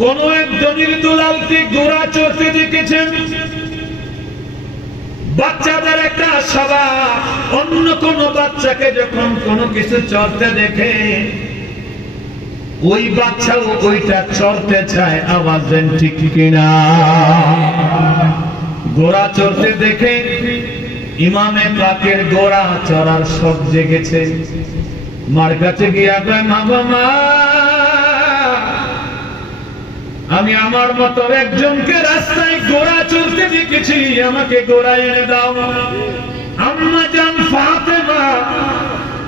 কোন এক ধনীর দুলালকে ঘোড়া চড়তে দেখেছেন। বাচ্চাদের একটা স্বভাব, অন্য কোন বাচ্চাকে যখন কোনো কিছু চড়তে দেখে ওই বাচ্চাও ওইটা চড়তে চায়। আওয়াজ দেন ঠিক কিনা? ঘোড়া চড়তে দেখে ইমামে পাকের ঘোড়া চড়ার শখ জেগেছে। মার কাছে গিয়া কয়, মা গো মা, আমি আমার মতো একজনকে রাস্তায় ঘোড়া চড়তে দেখেছি, আমাকে ঘোড়া এনে দাও। আম্মা জান ফাতেমা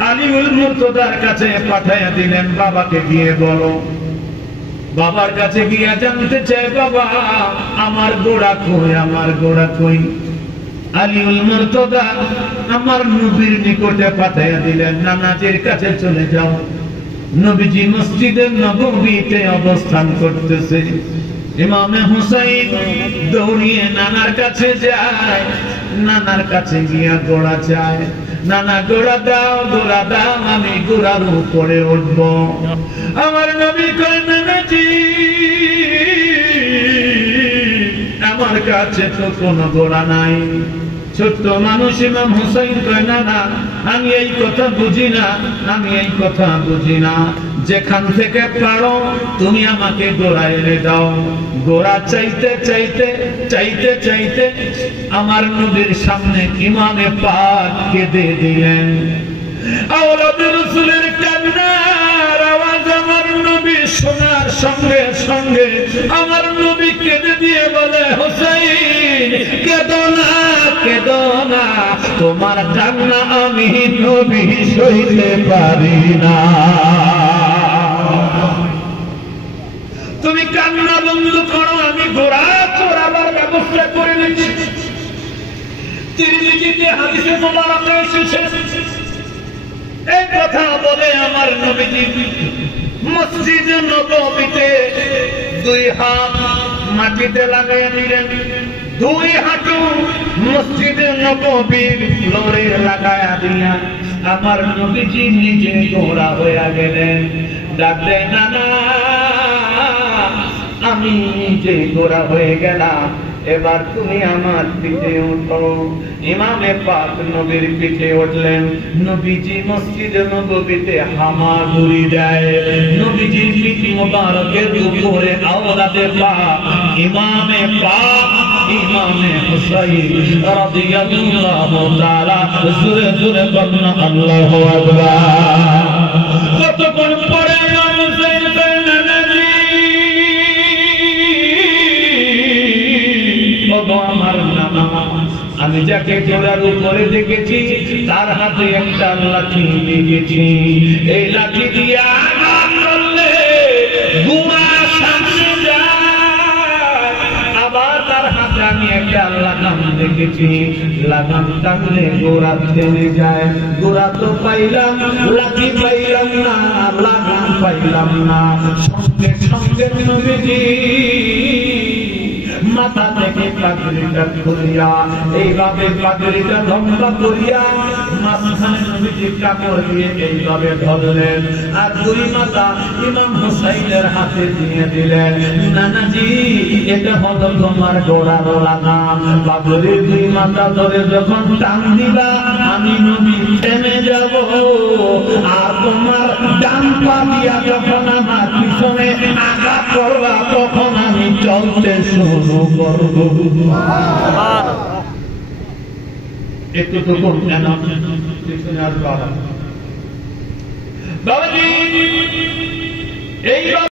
আলীউল মুর্তজার কাছে পাঠাইয়া দিলেন, বাবাকে গিয়ে বলো। বাবার কাছে গিয়া জানতে চায়, বাবা আমার ঘোড়া কই, আমার ঘোড়া কই? আলীউল মুর্তজা আমার নবীর নিকটে পাঠাইয়া দিলেন, নানাজির কাছে চলে যাও। নবীজি মসজিদে নববীতে অবস্থান করতেছে। ইমামে হুসাইন দৌড়িয়ে নানার কাছে যায়, নানার কাছে গিয়া ঘোড়া চায়। নানা ঘোড়া দাও, ঘোড়া দাও, আমি ঘোড়ার উপরে উঠব। আমার নবী কয়, নানাজি আমার কাছে তো কোনো ঘোড়া নাই। ছোট্ট মানুষ ইমাম হুসাইন কয়, না না, আমি এই কথা বুঝি না, আমি এই কথা বুঝি না। যেখান থেকে পারো তুমি আমাকে ঘোড়া এনে দাও। ঘোড়া চাইতে চাইতে চাইতে চাইতে আমার নবীর সামনে ইমামে পাক কেঁদে দিলেন। আওলাদ রাসূলের কান্নার আওয়াজ আমার নবী শোনার সঙ্গে সঙ্গে আমার নবী কেঁদে দিয়ে বলে, হুসাইন কেঁদো না, কেঁদো না, তোমার কান্না আমি নবী সইতে পারি না। তুমি কান্না বন্ধ করো, আমি ঘোড়া চড়াবার ব্যবস্থা করে নিচ্ছি। তিরমিজিতে হাদিসে মুবারকে এসেছে, এই কথা বলে আমার নবীজি মসজিদে নববীতে দুই হাত মাটিতে লাগাইয়া দিলেন, দুই হাঁটু মসজিদে নববীর ফ্লোরে লাগাইয়া দিয়া আমার নবীজি নিজে ঘোড়া হইয়া গেলেন। ডাক দেয়, নানা আমি নিজে ঘোড়া হয়ে গেলাম, এবার তুমি আমার পিঠে উঠো। ইমামে পাক নবীর পিঠে উঠলেন। নবীজি মসজিদে নববীতে হামাগুড়ি দেয়। নবীজির পিঠ মোবারকের উপরে আওলাদে পাক ইমামে পাক ইমামে হুসাইন রাদিয়াল্লাহু তাআলা জোরে জোরে বলুন আল্লাহু আকবার। কতক্ষণ পরে ইমাম হুসাইন বলেন, নানাজি আমার নানা, আমি যাকে ঘোড়ার উপরে দেখেছি তার হাতে একটা লাঠি দেখেছি। এই লাঠি দিয়ে আঘাত করলে ঘোড়া সামনে যায়। আবার তার হাতে আমি একটা লাগাম দেখেছি, লাগাম টানলে ঘোড়া থেমে যায়। ঘোড়া তো পাইলাম, লাঠি পাইলাম না, লাগাম পাইলাম না। সঙ্গে সঙ্গে নবীজি মাথা থেকে পাগড়িটা খুলিয়া এইভাবে পাগড়িটা লম্বা করিয়া মাঝখানে নবীজি কাপড় দিয়ে এইভাবে ধরলেন, আর দুই মাথা ইমাম হুসাইনের হাতে দিয়ে দিলেন। নানাজি এটা হলো তোমার ঘোড়ার লাগাম। পাগড়ির দুই মাথা ধরে যখন টান দিবা আমি নবী থেমে যাব, আর তোমার ডান পা দিয়া যখন আমার পিছনে আঘাত করবা তখন আমি চলতে শুরু করব। একটু তো করতেন পিছনে আসবা বাবাজি। এই